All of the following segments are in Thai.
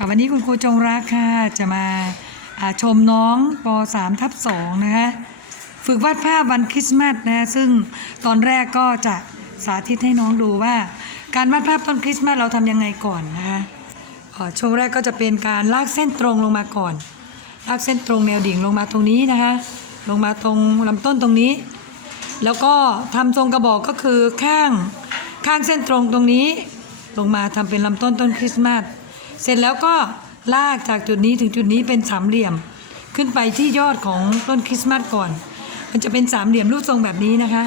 ค่ะวันนี้คุณครูจงรักค่ะ จะมาาชมน้องป .3 ทับ2นะคะ ฝึกวาดภาพวันคริสต์มาสนะซึ่งตอนแรกก็จะสาธิตให้น้องดูว่า การวาดภาพต้นคริสต์มาสเราทำยังไงก่อนนะคะช่วงแรกก็จะเป็นการลากเส้นตรงลงมาก่อน ลากเส้นตรงแนวดิ่งลงมาตรงนี้นะคะ ลงมาตรงลำต้นตรงนี้ แล้วก็ทำทรงกระบอกก็คือข้างข้างเส้นตรงตรงนี้ ลงมาทำเป็นลำต้นต้นคริสต์มาส เสร็จแล้วก็ลากจากจุดนี้ถึงจุดนี้เป็นสามเหลี่ยม ขึ้นไปที่ยอดของต้นคริสต์มาสก่อน มันจะเป็นสามเหลี่ยมรูปทรงแบบนี้นะคะ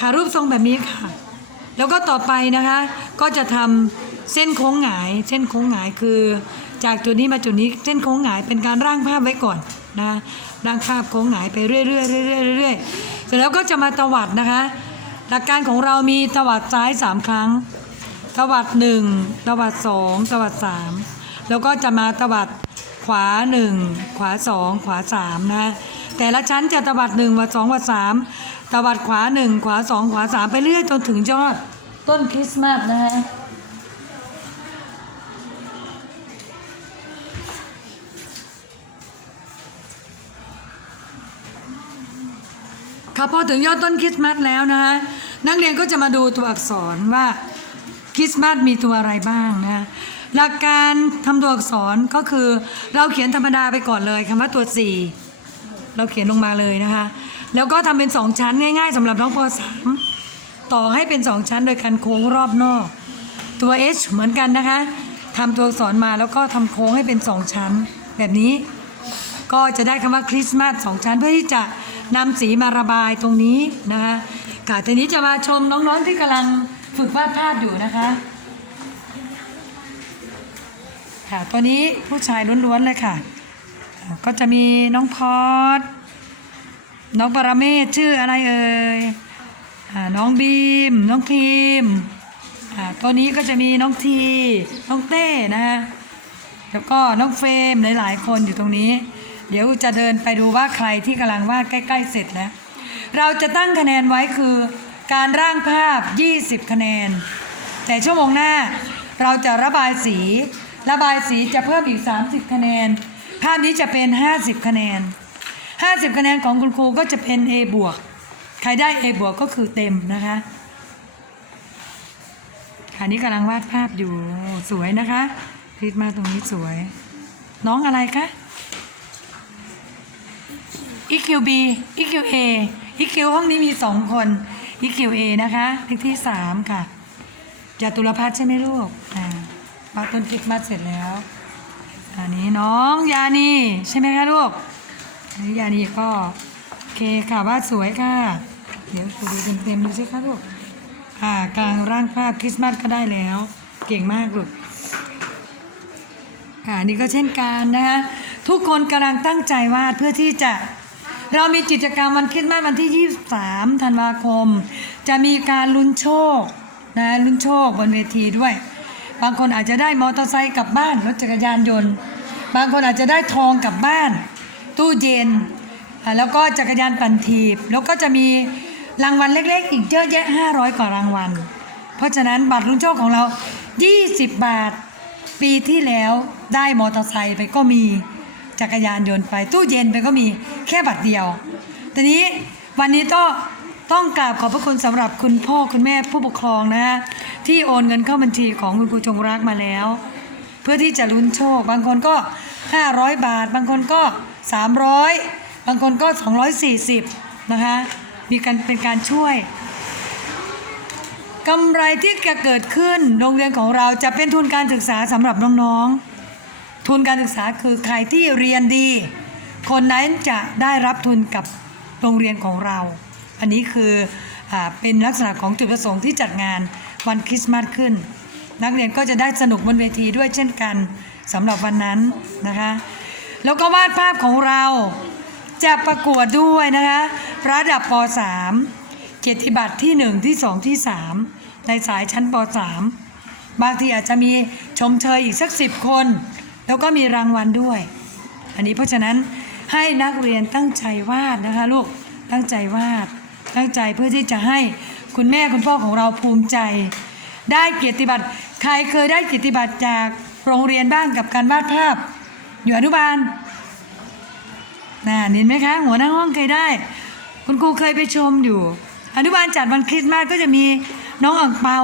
ค่ะรูปทรงแบบนี้ค่ะ แล้วก็ต่อไปนะคะ ก็จะทำเส้นโค้งหงาย เส้นโค้งหงายคือ จากจุดนี้มาจุดนี้เส้นโค้งหงายเป็นการร่างภาพไว้ก่อนนะร่างภาพโค้งหงายไปเรื่อยๆเรื่อยๆเรื่อยๆเสร็จแล้วก็จะมาตวัดนะคะ หลักการของเรามีตวัดซ้ายสามครั้ง ตวัดหนึ่งตวัดสองตวัดสามแล้วก็จะมาตวัดขวาหนึ่งขวาสองขวาสามนะแต่ละชั้นจะตวัดหนึ่งวัดสองวัดสามตวัดขวาหนึ่งขวาสองขวาสามไปเรื่อยจนถึงยอดต้นคริสต์มาสนะฮะ ค่ะพอถึงยอดต้นคริสต์มาสแล้วนะฮะนักเรียนก็จะมาดูตัวอักษรว่าคริสต์มาสมีตัวอะไรบ้างนะหลักการทำตัวอักษรก็คือเราเขียนธรรมดาไปก่อนเลยคำว่าตัว 4 เราเขียนลงมาเลยนะคะ แล้วก็ทำเป็น 2 ชั้นง่าย ๆสำหรับน้องป .3 ต่อให้เป็น 2 ชั้นโดยการโค้งรอบนอก ตัว H เหมือนกันนะคะทำตัวอักษรมาแล้วก็ทำโค้งให้เป็น 2 ชั้น แบบนี้ก็จะได้คำว่าคริสต์มาสสองชั้นเพื่อที่จะ นำสีมาระบายตรงนี้นะคะค่ะทีนี้จะมาชมน้องๆที่กำลังฝึกวาดภาพอยู่นะคะ ค่ะตัวนี้ผู้ชายล้วนๆเลยค่ะ ก็จะมีน้องพอดน้องปรเมศชื่ออะไรเอ่ยน้องบีม น้องทีมตัวนี้ก็จะมีน้องที น้องเต้นะคะแล้วก็น้องเฟรมหลายๆคนอยู่ตรงนี้ เดี๋ยวจะเดินไปดูว่าใครที่กำลังวาดใกล้ ๆ เสร็จแล้ว เราจะตั้งคะแนนไว้คือการร่างภาพ 20 คะแนน แต่ชั่วโมงหน้าเราจะระบายสี ระบายสีจะเพิ่มอีก 30 คะแนน ภาพนี้จะเป็น 50 คะแนน 50 คะแนนของคุณครูก็จะเป็น A บวก ใครได้ A บวกก็คือเต็มนะคะอันนี้กำลังวาดภาพอยู่สวยนะคะคลิกมาตรงนี้สวย น้องอะไรคะ EQB EQA EQ ห้องนี้มีสองคน EQA นะคะเลขที่สามค่ะจตุรพัฒน์ใช่ไหมลูกอ่าวาดต้นคริสต์มาสเสร็จแล้ว อันนี้น้องยานีใช่ไหมคะลูกอันนี้ยานีก็โอเคค่ะวาดสวยค่ะ เดี๋ยวดูเต็มๆดูสิคะลูกอ่ากลางร่างภาพคริสต์มาสก็ได้แล้ว เก่งมากลูกค่ะนี่ก็เช่นกันนะคะทุกคนกำลังตั้งใจวาดเพื่อที่จะ เรามีกิจกรรมวันคริสต์มาสวันที่ 23ธันวาคม จะมีการลุ้นโชคนะลุ้นโชคบนเวทีด้วย บางคนอาจจะได้มอเตอร์ไซค์กลับบ้านรถจักรยานยนต์ บางคนอาจจะได้ทองกลับบ้าน ตู้เย็น แล้วก็จักรยานปั่นถีบ แล้วก็จะมีรางวัลเล็กๆ อีกเยอะแยะ 500 กว่ารางวัล เพราะฉะนั้นบัตรลุ้นโชคของเรา 20 บาท ปีที่แล้วได้มอเตอร์ไซค์ไปก็มี จักรยานยนต์ไปตู้เย็นไปก็มีแค่บัตรเดียวทีนี้วันนี้ก็ต้องกราบขอบพระคุณสำหรับคุณพ่อคุณแม่ผู้ปกครองนะฮะที่โอนเงินเข้าบัญชีของคุณครูจงรักมาแล้ว เพื่อที่จะลุ้นโชค บางคนก็ 500 บาท บางคนก็ 300 บางคนก็ 240 นะคะ มีการเป็นการช่วยกำไรที่จะเกิดขึ้นโรงเรียนของเราจะเป็นทุนการศึกษาสำหรับน้อง ๆ ทุนการศึกษาคือใครที่เรียนดี คนนั้นจะได้รับทุนกับโรงเรียนของเรา อันนี้คืออเป็นลักษณะของจุดประสงค์ที่จัดงานวันคริสต์มาสขึ้น นักเรียนก็จะได้สนุกบนเวทีด้วยเช่นกันสำหรับวันนั้นนะคะแล้วก็วาดภาพของเราจะประกวดด้วยนะคะระดับป .3 เกียรติบัตรที่ 1 ที่ 2 ที่ 3 ในสายชั้นป .3 บางทีอาจจะมีชมเชยอีกสักสิบคน แล้วก็มีรางวัลด้วย อันนี้เพราะฉะนั้นให้นักเรียนตั้งใจวาดนะคะลูกตั้งใจวาด ตั้งใจเพื่อที่จะให้คุณแม่คุณพ่อของเราภูมิใจ ได้เกียรติบัตรใครเคยได้เกียรติบัตรจากโรงเรียนบ้างกับการวาดภาพ อยู่อนุบาลน่ะเห็นไหมคะ หัวหน้าห้องเคยได้ คุณครูเคยไปชมอยู่ อนุบาลจัดวันคริสต์มาสก็จะมีน้องอ่างเปา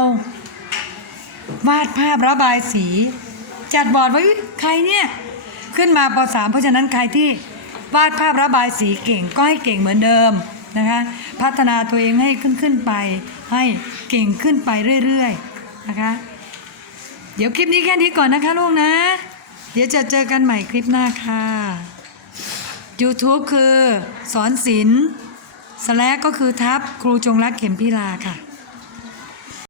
วาดภาพระบายสี จัดบอร์ดไว้ใครเนี่ย ขึ้นมาป .3 เพราะฉะนั้นใครที่วาดภาพระบายสีเก่งก็ให้เก่งเหมือนเดิมนะคะ พัฒนาตัวเองให้ขึ้นขึ้นไป ให้เก่งขึ้นไปเรื่อยๆนะคะ เดี๋ยวคลิปนี้แค่นี้ก่อนนะคะลูกนะ เดี๋ยวจะเจอกันใหม่คลิปหน้าค่ะ YouTube คือสอนศิลป์สแลกก็คือทับครูจงรักเข็มพิลาค่ะ